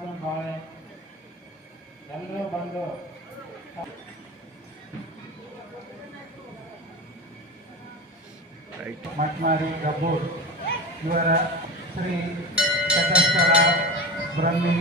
ಮಲ್ಲಿಕಾರ್ಜುನ್ ಬಾಳೆ ಎಲ್ಲರೂ ಬಂದು ಮಟ್ಮಾರಿ ಗಬ್ಬೂರ್ ಇವರ ಶ್ರೀ ಚತಸ್ಥಳ ಬ್ರಹ್ಮಿ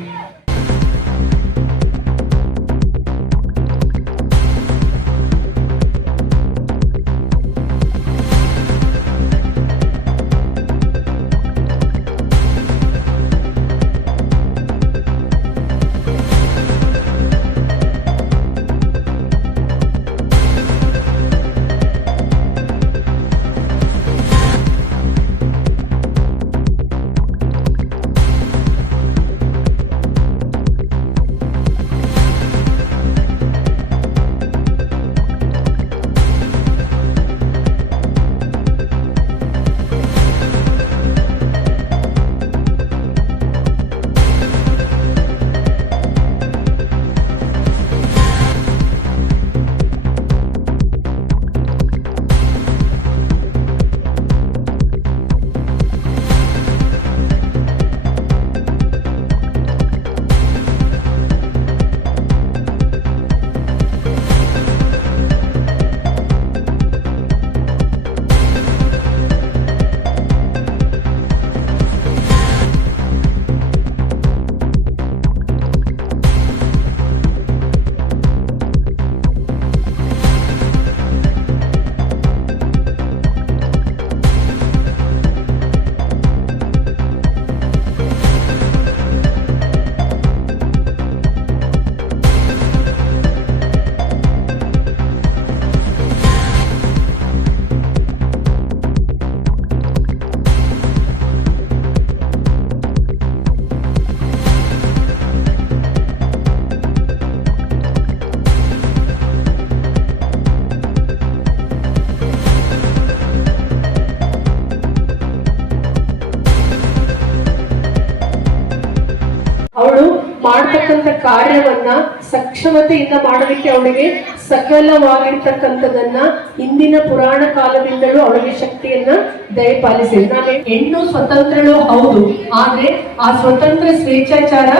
ಅವಳು ಮಾಡ್ತಕ್ಕಂಥ ಕಾರ್ಯವನ್ನ ಸಕ್ಷಮತೆಯಿಂದ ಮಾಡೋದಕ್ಕೆ ಅವಳಿಗೆ ಸಕಲವಾಗಿರ್ತಕ್ಕಂಥದನ್ನ ಹಿಂದಿನ ಪುರಾಣ ಕಾಲದಿಂದಲೂ ಅವಳಿಗೆ ಶಕ್ತಿಯನ್ನ ದಯಪಾಲಿಸಿದೆ. ನಾನು ಹೆಣ್ಣು ಸ್ವತಂತ್ರಳು ಹೌದು, ಆದ್ರೆ ಆ ಸ್ವತಂತ್ರ ಸ್ವೇಚ್ಛಾಚಾರ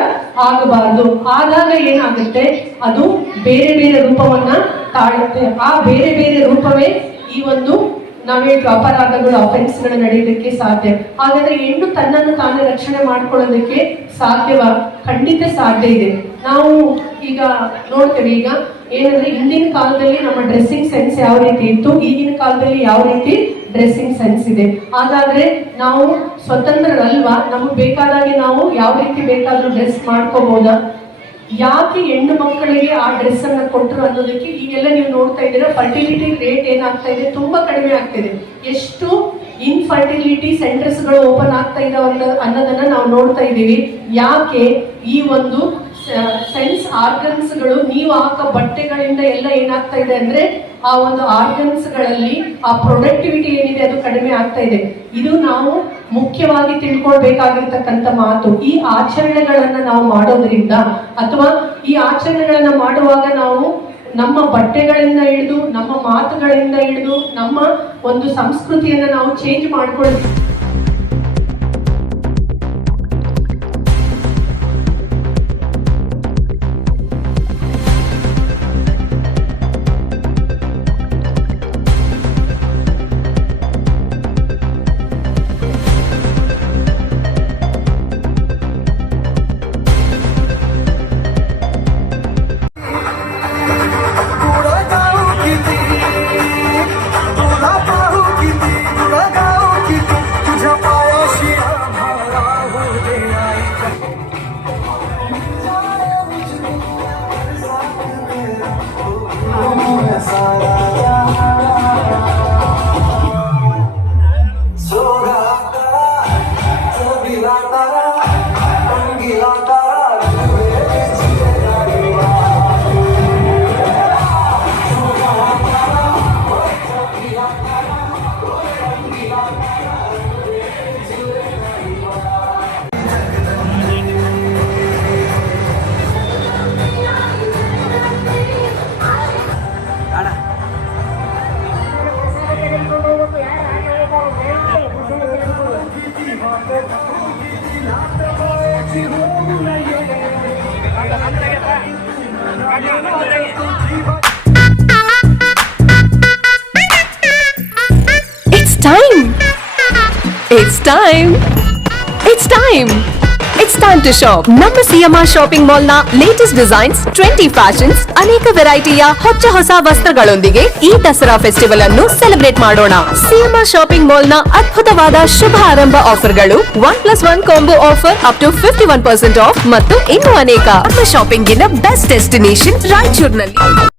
ಆಗಬಾರದು. ಆದಾಗ ಏನಾಗುತ್ತೆ, ಅದು ಬೇರೆ ಬೇರೆ ರೂಪವನ್ನ ತಾಳುತ್ತೆ. ಆ ಬೇರೆ ಬೇರೆ ರೂಪವೇ ಈ ಒಂದು ನಾವೇ ಅಪರಾಧಗಳು, ಅಫೆನ್ಸ್ಗಳು ನಡೆಯೋದಕ್ಕೆ ಸಾಧ್ಯ. ಹಾಗಾದ್ರೆ ಹೆಣ್ಣು ತನ್ನನ್ನು ತಾನೇ ರಕ್ಷಣೆ ಮಾಡ್ಕೊಳ್ಳೋದಕ್ಕೆ ಸಾಧ್ಯವ? ಖಂಡಿತ ಸಾಧ್ಯ ಇದೆ. ನಾವು ಈಗ ನೋಡ್ತೇವೆ, ಈಗ ಏನಂದ್ರೆ ಹಿಂದಿನ ಕಾಲದಲ್ಲಿ ನಮ್ಮ ಡ್ರೆಸ್ಸಿಂಗ್ ಸೆನ್ಸ್ ಯಾವ ರೀತಿ ಇತ್ತು, ಈಗಿನ ಕಾಲದಲ್ಲಿ ಯಾವ ರೀತಿ ಡ್ರೆಸ್ಸಿಂಗ್ ಸೆನ್ಸ್ ಇದೆ. ಹಾಗಾದ್ರೆ ನಾವು ಸ್ವತಂತ್ರರಲ್ವಾ? ನಮಗೆ ಬೇಕಾದಾಗೆ ನಾವು ಯಾವ ರೀತಿ ಬೇಕಾದ್ರೂ ಡ್ರೆಸ್ ಮಾಡ್ಕೋಬಹುದಾ? ಯಾಕೆ ಹೆಣ್ಣು ಮಕ್ಕಳಿಗೆ ಆ ಡ್ರೆಸ್ ಅನ್ನ ಕೊಟ್ಟರು ಅನ್ನೋದಕ್ಕೆ ಈಗೆಲ್ಲ ನೀವು ನೋಡ್ತಾ ಇದ್ದೀರಾ, ಫರ್ಟಿಲಿಟಿ ರೇಟ್ ಏನಾಗ್ತಾ ಇದೆ, ತುಂಬಾ ಕಡಿಮೆ ಆಗ್ತಿದೆ. ಎಷ್ಟು ಇನ್ಫರ್ಟಿಲಿಟಿ ಸೆಂಟರ್ಸ್ ಗಳು ಓಪನ್ ಆಗ್ತಾ ಇದಾವೆ ಅನ್ನೋದನ್ನ ನಾವು ನೋಡ್ತಾ ಇದ್ದೀವಿ. ಯಾಕೆ? ಈ ಒಂದು ಸೆನ್ಸ್ ಆರ್ಗನ್ಸ್ ಗಳು ನೀವು ಹಾಕೋ ಬಟ್ಟೆಗಳಿಂದ ಎಲ್ಲ ಏನಾಗ್ತಾ ಇದೆ ಅಂದ್ರೆ ಆ ಒಂದು ಆರ್ಗನ್ಸ್ ಗಳಲ್ಲಿ ಆ ಪ್ರೊಡಕ್ಟಿವಿಟಿ ಏನಿದೆ ಅದು ಕಡಿಮೆ ಆಗ್ತಾ ಇದೆ. ಇದು ನಾವು ಮುಖ್ಯವಾಗಿ ತಿಳ್ಕೊಳ್ಬೇಕಾಗಿರ್ತಕ್ಕಂಥ ಮಾತು. ಈ ಆಚರಣೆಗಳನ್ನ ನಾವು ಮಾಡೋದ್ರಿಂದ ಅಥವಾ ಈ ಆಚರಣೆಗಳನ್ನ ಮಾಡುವಾಗ ನಾವು ನಮ್ಮ ಬಟ್ಟೆಗಳಿಂದ ಹಿಡಿದು ನಮ್ಮ ಮಾತುಗಳಿಂದ ಹಿಡಿದು ನಮ್ಮ ಒಂದು ಸಂಸ್ಕೃತಿಯನ್ನ ನಾವು ಚೇಂಜ್ ಮಾಡ್ಕೊಳ್ತೀವಿ. Home It's time. It's time. It's time. It's time to shop. ನಮ್ಮ CMR ಶಾಪಿಂಗ್ ಮಾಲ್ ನ ಲೇಟೆಸ್ಟ್ ಡಿಸೈನ್ಸ್, ಟ್ರೆಂಡಿ ಫ್ಯಾಷನ್ಸ್, ಅನೇಕ ವೆರೈಟಿಯ ಹೊಸ ವಸ್ತ್ರಗಳೊಂದಿಗೆ ಈ ದಸರಾ ಫೆಸ್ಟಿವಲ್ ಅನ್ನು ಸೆಲೆಬ್ರೇಟ್ ಮಾಡೋಣ. CMR ಶಾಪಿಂಗ್ ಮಾಲ್ ನ ಅದ್ಭುತವಾದ ಶುಭ ಆರಂಭ ಆಫರ್ಗಳು 1+1 combo offer up to 51% off ಮತ್ತು ಇನ್ನೂ ಅನೇಕ ಶಾಪಿಂಗ್ ನ ಬೆಸ್ಟ್ ಡೆಸ್ಟಿನೇಷನ್ ರಾಯಚೂರಿನಲ್ಲಿ.